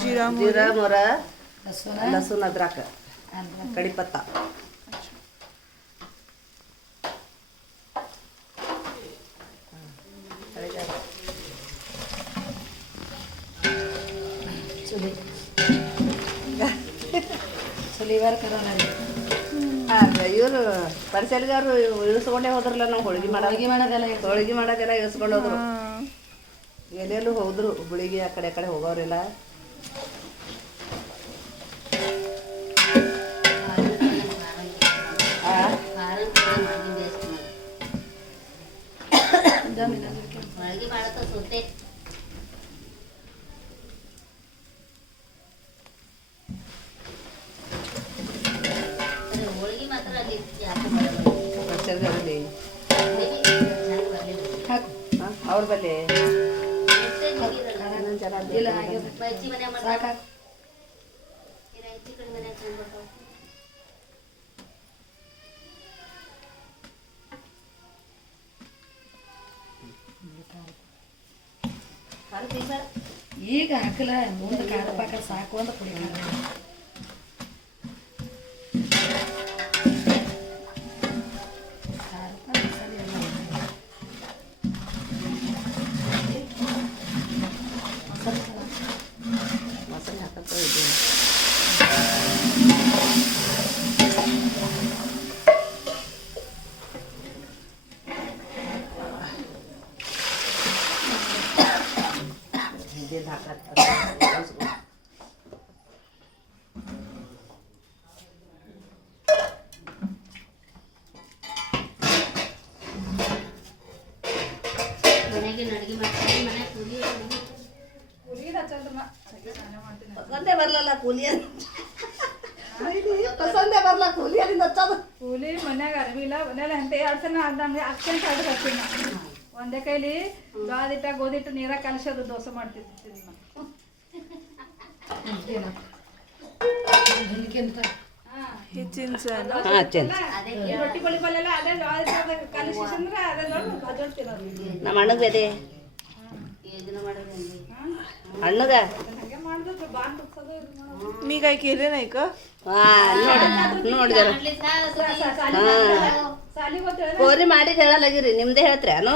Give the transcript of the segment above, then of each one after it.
जिरा मोहरा लसूण अद्रक कढीपत्ता ಚುಲಿವಾರ ಕರೋಣ ಇವರು ಪರಿಸಲಿಗಾರು ಇಳಿಸ್ಕೊಂಡೇ ಹೋದ್ರಲ್ಲ ನಾವು ಹೋಳಿಗೆ ಮಾಡೋದೆಲ್ಲ ಇಳಿಸ್ಕೊಂಡು ಹೋದ್ರು ಎಲ್ಲೆಲ್ಲೂ ಹೋದ್ರು ಹುಳಿಗೆ ಆ ಕಡೆ ಹೋಗೋರಿಲ್ಲ ಅವ್ರ ಬಲ್ಲಿ ಈಗ ಹಾಕಲ ಮುಂದೆ ಖಾರ ಪಾಕ ಸಾಕು ಅಂತ ಪುಡಿ ಮಸಾಲೆ ಹಾಕಂತ ಇದ್ದೀನಿ ಇದೇನು ಪಸಂದೇ ಬರಲ್ಲ ಕೂಲಿ ಪಸಂದೇ ಬರಲ್ಲ ಕೂಲಿ ಅಲ್ಲಿಂದ ಹಚ್ಚೋದು ಕೂಲಿ ಮನ್ಯಾಗ ಅರಿವಿಲ್ಲ ಮನೇಲಿ ಅಂತ 2 ಸಲ ಅಂದಂಗೆ ಅಕ್ಷಂತ ಆಡ್ದು ಹಚ್ತೀನಿ ನಾ ಒಂದೇ ಕೈಲಿ ಗೋಧಿಟ್ಟ ಗೋಧಿಟ್ಟು ನೀರಾಗ ಕಲಸೋದು ದೋಸೆ ಮಾಡ್ತಿರ್ತೀನಿ ರೊಟ್ಟಿ ಪಳಿ ಪಲ್ಲೆಲ್ಲ ಅದೇ ಕಲಿಸಿಂದ್ರೆ ಅದೇ ನೋಡಿ ತಿನ್ನೋದು ನಮ್ಮ ಅಣ್ಣಗೆ ಬೇದೆ अण्णग मी काय केले नाही का ನೋಡ್ ಜರ ಕೋರಿ ಮಾಡಿ ಹೇಳಲಾಗಿರಿ ನಿಮ್ದೇ ಹೇಳ್ತ್ರ್ಯಾನು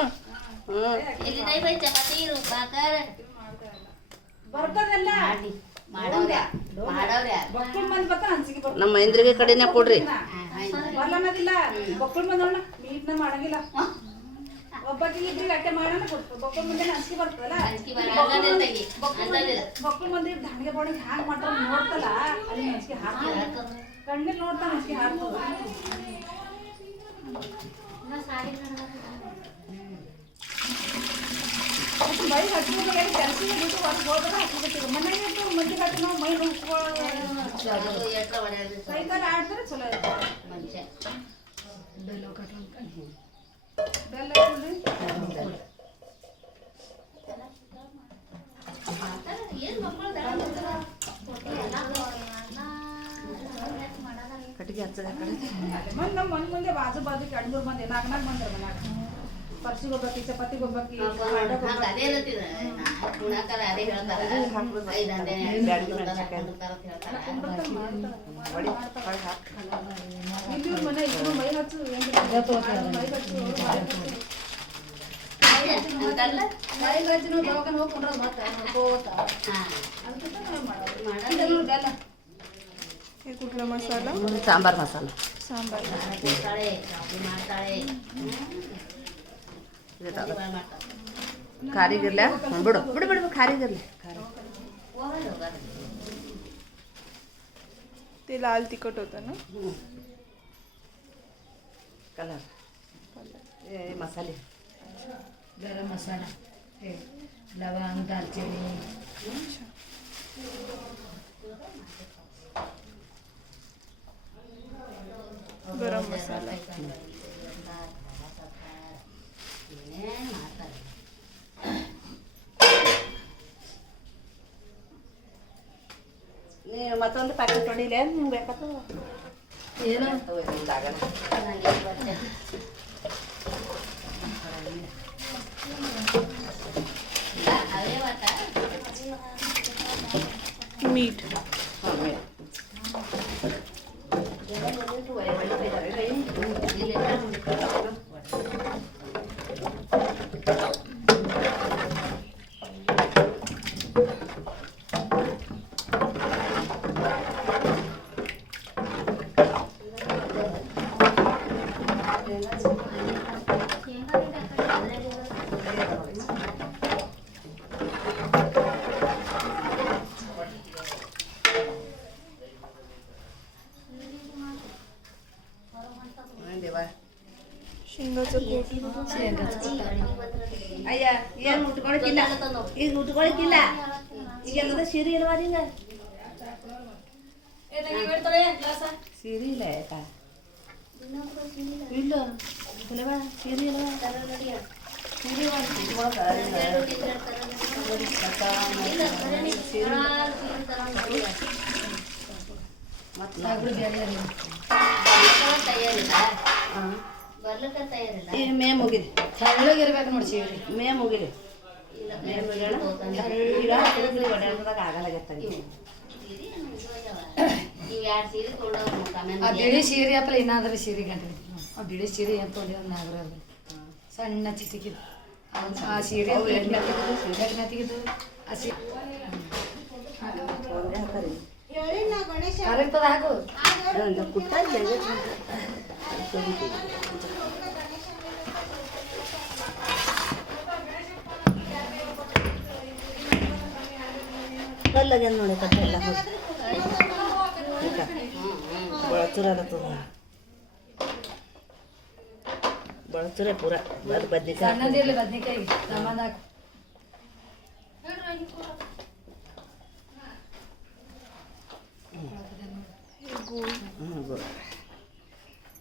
ನಮ್ಮ ಮಹೇಂದ್ರಿಗೆ ಕಡೆನೇ ಕೊಡ್ರಿ ಒಬ್ಬಕ್ಕೆ ಇಬ್ಬರಿಗೆ ಅಟ್ಟೆ ಮಾಡೋಣ ಕೊಡ್ತು ಬೊಕ್ಕಳ ಮುಂದೆ ಅಂಚಿಕೆ ಬರ್ತದಲ್ಲ ಬೊಕ್ಕಳ ಮಂದಿ ಧಾಣಿಗೆ ಬಾಡಿಗೆ ಹ್ಯಾಂಗೆ ಮಾಡ್ತಾರೆ ನೋಡ್ತಲ್ಲ ಅಲ್ಲಿ ಅಂಚಿಕೆ ಹಾಕ್ತಾರೆ ಕಣ್ಣಲ್ಲಿ ನೋಡ್ತಾನೆ ಅಂಚಿಕೆ ಹಾಕ್ತದೆ ಮೈ ಹಚ್ಚಿದ್ರೆ ಕೆಲಸ ಬಿಟ್ಟು ಹೊರಗೆ ಹೋದ್ರೆ ಹಾಕಿಬಿಟ್ಟಿದ್ರು ಮನೆಗೆ ಇಟ್ಟು ಮಂದಿ ಕಟ್ಟಿ ನಾವು ಮೈ ಕೈಕಾಲ ಆಡ್ತಾರೆ ಚಲೋ ಇರ್ತದೆ ಬೆಲ್ಲ ಕಟ್ಟಿಗೆ ಹಚ್ಚದ ನಮ್ಮ ಮನೆ ಮುಂದೆ ಬಾಜು ಬಾಜು 2-3 ಮಂದಿ 4 ಮಂದಿ ಮನ್ಯಾಗ ಪರ್ಸಿಗೆ ಹೋಗ್ಬೇಕು ಚಪಾತಿಗೆ ಹೋಗ್ಬೇಕು ಇಲ್ಲಿ ಮನೆ ಇನ್ನು ಮೈ ಹಚ್ಚು कुठला मसाला सांबार मसाला सांबार ಖಾರಿಗಿರ್ಲ ಬಿಡು ಬಿಡು ಬಿಡು ಖಾರಿಗಿರ್ಲಿ ते लाल तिखट होतं ना कलर मसाले गरम मसाला लवंग दालचिनी गरम मसाला ಮತ್ತೊಂದು ಪ್ಯಾಕೆಟ್ ಹೊಡಿಲೆ ನಿಮ್ಗೆ ಬೇಕಾದ ಏನು मीठ देवा शेंगाचं कूट ಅಯ್ಯ ಏನು ಉಟ್ಕೊಳಕಿಲ್ಲ ಈಗ ಉಟ್ಕೊಳಕಿಲ್ಲ ಈಗೆಲ್ಲದ ಸೀರೆ ಇಲ್ವಾ ನಿಂಗ ಸೀರೆ ಇಲ್ಲ ಆಯ್ತಾ ಇಲ್ಲ ಇಲ್ಲವಾ ಸೀರೆ ಇಲ್ವಾ ಸೀರೆ ಬರ್ಲಿಕ್ಕೆ ತಯಾರಿಲ್ಲ ಈಗ ಮೇ ಮುಗಿದೆ ತೆಳ್ಳಗಿರ್ಬೇಕು ನೋಡಿ ಸೀರೆ ಮೇ ಮುಗಿದೆ ಮೇ ಮುಗಿಯೋಣ ಈಗ ಒಡ್ಯಾಡೋದಾಗ ಆಗಲಾಗತ್ತ ನೀವು 2 ಸೀರೆ ತೊಗೊಂಡು ಆ ಬಿಳಿ ಸೀರೆ ಅಪ್ಪಲ ಇನ್ನಾದ್ರೆ ಸೀರೆ ಗಂಟೆ ಆ ಬಿಳಿ ಸೀರೆ ಏನು ತೊಗೊಂಡಿರೋ ನಾಗರ ಸಣ್ಣ ಚಿಟಿಕಿದ್ದು ಆ ಸೀರೆ ತೆಗಿದು ಆ ಸೀರೆ ಕರೆಕ್ಟದ ಹಾಕು ಕುಟ್ಟ ಕಲ್ಲಾಗ್ಯಾನ ನೋಡಿ ಕಟ್ಟೆ ಎಲ್ಲ ಬಳಚುರಲತ್ತದ ಬಳಚುರೆ ಪೂರ ಅದು ಬದ್ನಿಕಾಯಿ ಸಣ್ಣದಿರ್ಲಿ ಬದ್ನಿಕಾಯಿ ಸಾಮಾನು ಹಾಕು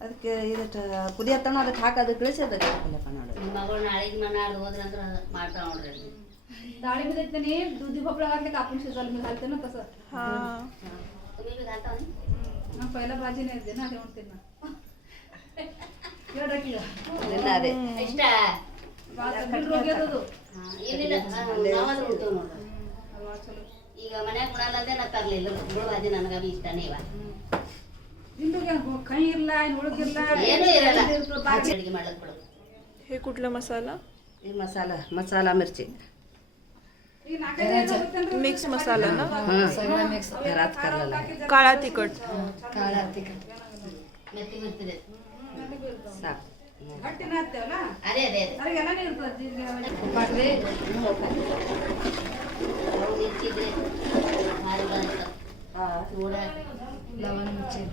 ಅದಕ್ಕೆ ಇದಕ್ಕೆ ಕುದಿಯತ್ತಣ ಅದಕ್ಕೆ ಹಾಕಿ ಅದಕ್ಕೆ ಇಳಿಸೋದಕ್ಕೆ ನೋಡಿ ನಿಮ್ಮ ಮಗಳು ನಾಳೆಗೆ ಮನಾಡು ಹೋದ್ರಂದ್ರ ಮಾಡ್ತಾ ನೋಡ್ರಿ ಅಲ್ಲಿ. डाळी देते दुधी भोपळा घातले कापून शिजवायला मी घालते ना तसं हा तुम्ही बी घालता ना? मग पहिला भाजी नाही येते ना ते म्हणते ना एवढा किलो ಅದೆಲ್ಲ ಅದೇ ಇಷ್ಟ ರೋಗ ಇರೋದು ಹಾ, ಏನಿಲ್ಲ ನಾವಾದ್ರೂ ಉಣ್ತೇವೆ ನೋಡ್ರಿ ಅಲ್ವಾ ಚಲೋ ಈಗ ಮನ್ಯಾಗ ಉಣಲ್ಲಂದೆ ನಾ ತರ್ಲಿಲ್ಲ ಗುಳು ಭಾಜಿ ನನಗ ಬಿ ಇಷ್ಟನೇ ಇವ ನಿಂದುಗೆ ಕೈ ಇರಲ್ಲ ಉಳುಗಿರ್ಲ ಏನೂ ಇರಲ್ಲ ಅಡಿಗೆ ಮಾಡ್ಲಕ್ ಬಿಡು हे कुठला मसाला ಈ ಮಸಾಲ ಮಿರ್ಚಿ ಈಗ 4-5 ಹೋಗ್ತೇನ್ರಿ मिक्स मसाला ना ಸಣ್ಣ ಮಿಕ್ಸ್ घरात करलेला काळा तिखट ಕಾಳ ತಿಕ್ಕಟ್ಟು ಮೆತ್ತಿಗೆ ಇರ್ತದೆ ಸಾಕು ಗಟ್ಟಿನ ಹಾಕ್ತೇವಲ್ಲ ಅದೇ ಅದೇ ಅದೇ ಅದ್ರಾಗ ಎಲ್ಲಾನು ಇರ್ತದೆ ಮಾಡ್ರಿ ಅವ್ರು ನಿಂತಿದ್ರೆ ಭಾರಿ ಬಂತ ಹಾಂ ನೋಡ ಲವಂಗ ಮಿರ್ಚಿ